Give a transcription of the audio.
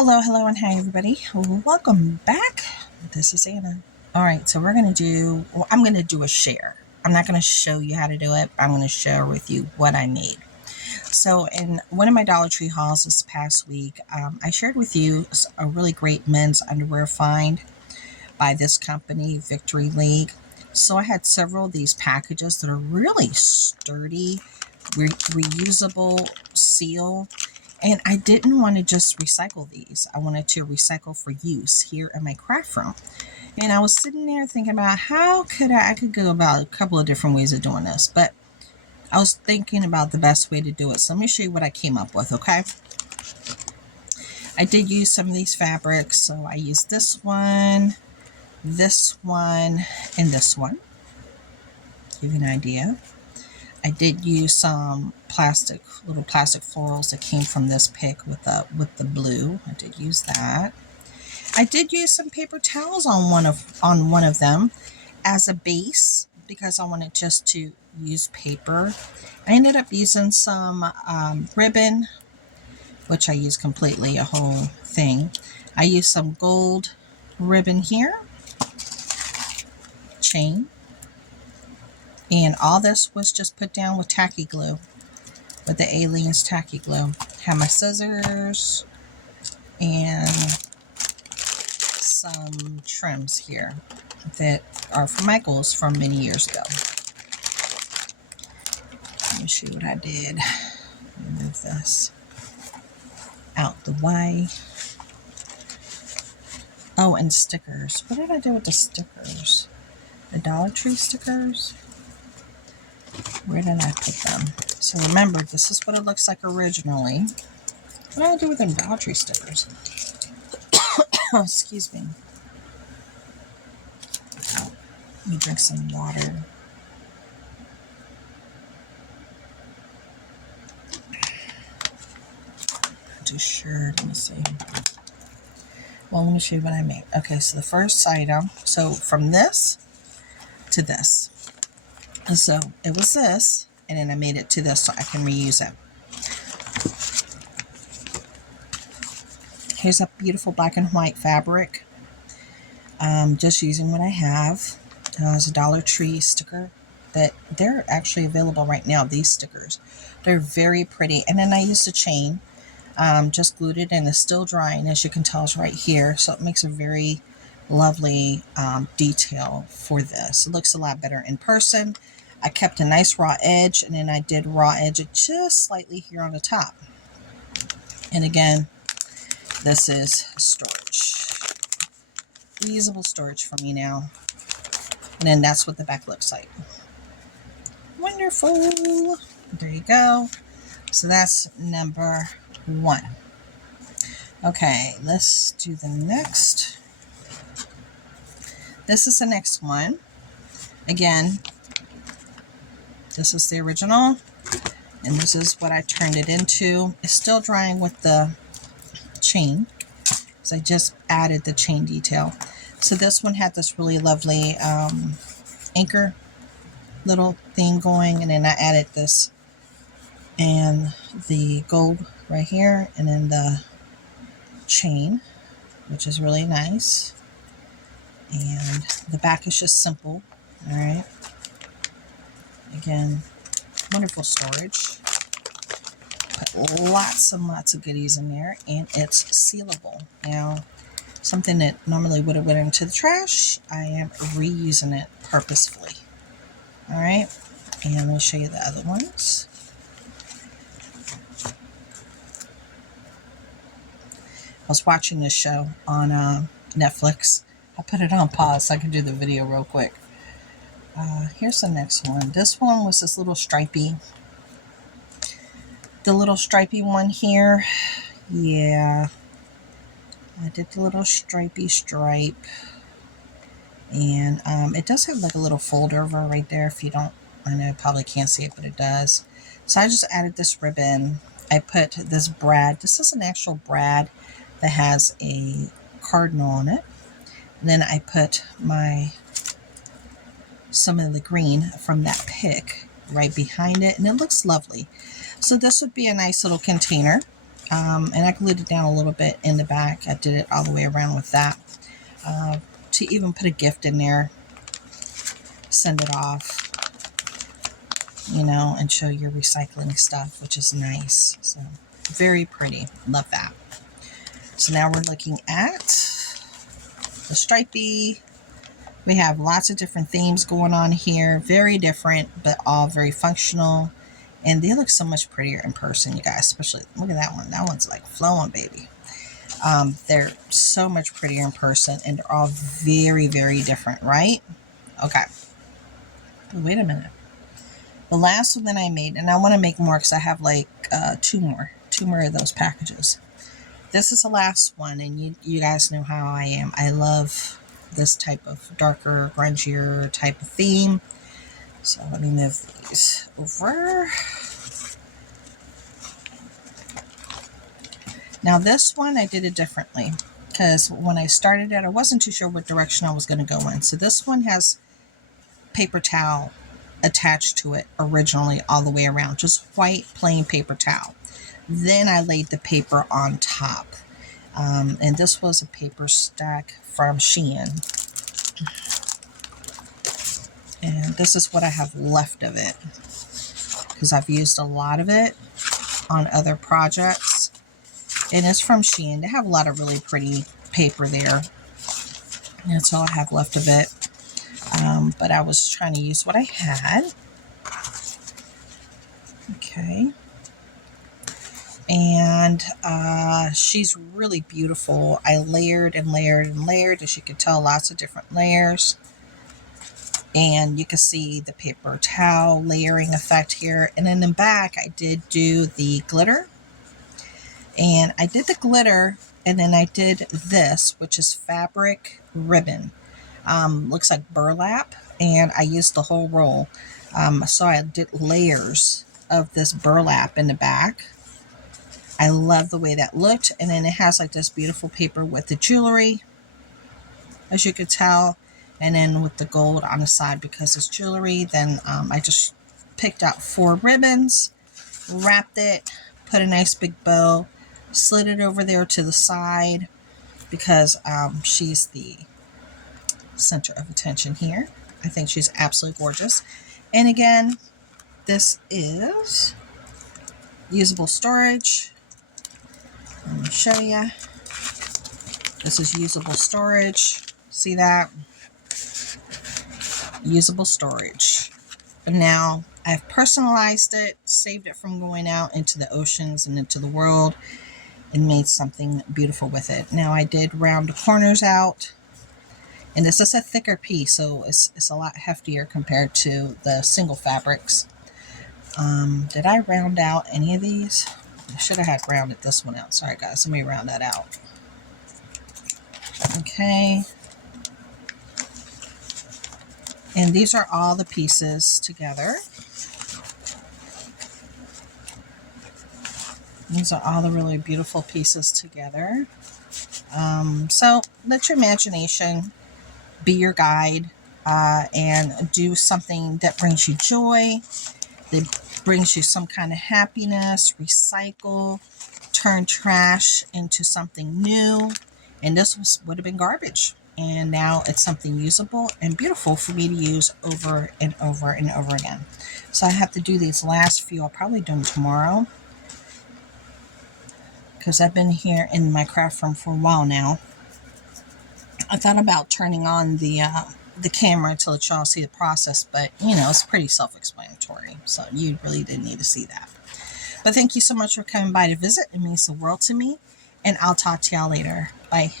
Hello, and hi, everybody. Welcome back. This is Anna. All right, so I'm going to do a share. I'm not going to show you how to do it. I'm going to share with you what I made. So in one of my Dollar Tree hauls this past week, I shared with you a really great men's underwear find by this company, Victory League. So I had several of these packages that are really sturdy, reusable seal. And I didn't want to just recycle these. I wanted to recycle for use here in my craft room. And I was sitting there thinking about how I could go about a couple of different ways of doing this. But I was thinking about the best way to do it. So let me show you what I came up with, okay? I did use some of these fabrics. So I used this one, and this one. Give you an idea. I did use some little plastic florals that came from this pick with the blue. I did use that. I did use some paper towels on one of them as a base because I wanted just to use paper. I ended up using some ribbon, which I used completely, a whole thing. I used some gold ribbon here, chain. And all this was just put down with tacky glue, with the Aliens tacky glue. Have my scissors and some trims here that are from Michael's from many years ago. Let me show you what I did. Move this out the way. Oh, and stickers. What did I do with the stickers? The Dollar Tree stickers? Where did I put them? So remember, this is what it looks like originally. What did I do with them Dollar Tree stickers? Oh, excuse me. Oh, let me drink some water. Not too sure. Let me see. Well, let me show you what I made. Okay, so the first item. So from this to this. So it was this, and then I made it to this so I can reuse it. Here's a beautiful black and white fabric. Just using what I have. It's a Dollar Tree sticker that they're actually available right now, these stickers. They're very pretty. And then I used a chain, just glued it in. It's still drying, as you can tell, it's right here. So it makes a very lovely detail for this. It looks a lot better in person. I kept a nice raw edge, and then I did raw edge it just slightly here on the top. And again, this is storage. Reusable storage for me now. And then that's what the back looks like. Wonderful. There you go. So that's number 1. Okay, let's do the next. This is the next one. Again, this is the original, and this is what I turned it into. It's still drying with the chain, so I just added the chain detail. So this one had this really lovely anchor little thing going, and then I added this and the gold right here, and then the chain, which is really nice. And the back is just simple. All right. Again, wonderful storage. Put lots and lots of goodies in there, and it's sealable. Now, something that normally would have went into the trash, I am reusing it purposefully. All right, and let me show you the other ones. I was watching this show on Netflix. I put it on pause so I can do the video real quick. Here's the next one. This one was this little stripy. The little stripy one here. Yeah. I did the little stripy stripe. And it does have like a little fold over right there. If you don't, I know you probably can't see it, but it does. So I just added this ribbon. I put this brad. This is an actual brad that has a cardinal on it. And then I put some of the green from that pick right behind it, and it looks lovely. So this would be a nice little container And I glued it down a little bit in the back. I did it all the way around with that. To even put a gift in there, send it off, you know, and show your recycling stuff, which is nice. So very pretty. Love that. So now we're looking at the stripey. We have lots of different themes going on here. Very different, but all very functional. And they look so much prettier in person, you guys. Especially, look at that one. That one's like flowing, baby. They're so much prettier in person, and they're all very, very different, right? Okay. Wait a minute. The last one that I made, and I want to make more because I have like two more of those packages. This is the last one, and you guys know how I am. I love this type of darker, grungier type of theme. So let me move these over. Now this one, I did it differently because when I started it, I wasn't too sure what direction I was going to go in. So this one has paper towel attached to it originally all the way around, just white plain paper towel. Then I laid the paper on top. And this was a paper stack from Shein. And this is what I have left of it, because I've used a lot of it on other projects. And it's from Shein. They have a lot of really pretty paper there. And that's all I have left of it. But I was trying to use what I had. Okay. And she's really beautiful. I layered and layered and layered. As you can tell, lots of different layers. And you can see the paper towel layering effect here. And in the back, I did do the glitter. And I did the glitter, and then I did this, which is fabric ribbon. Looks like burlap, and I used the whole roll. So I did layers of this burlap in the back. I love the way that looked. And then it has like this beautiful paper with the jewelry, as you could tell. And then with the gold on the side because it's jewelry. Then I just picked out 4 ribbons, wrapped it, put a nice big bow, slid it over there to the side because she's the center of attention here. I think she's absolutely gorgeous. And again, this is usable storage. Let me show you. This is usable storage. See that? Usable storage. And now I've personalized it, saved it from going out into the oceans and into the world, and made something beautiful with it. Now I did round the corners out. And this is a thicker piece, so it's a lot heftier compared to the single fabrics. Did I round out any of these? I should have had rounded this one out. Sorry, guys. Let me round that out. Okay. And these are all the pieces together. These are all the really beautiful pieces together. So let your imagination be your guide and do something that brings you joy, that brings you some kind of happiness. Recycle, turn trash into something new. And this would have been garbage. And now it's something usable and beautiful for me to use over and over and over again. So I have to do these last few. I'll probably do them tomorrow, because I've been here in my craft room for a while now. I thought about turning on the camera to let y'all see the process, but you know, it's pretty self-explanatory, so you really didn't need to see that. But thank you so much for coming by to visit. It means the world to me, and I'll talk to y'all later. Bye.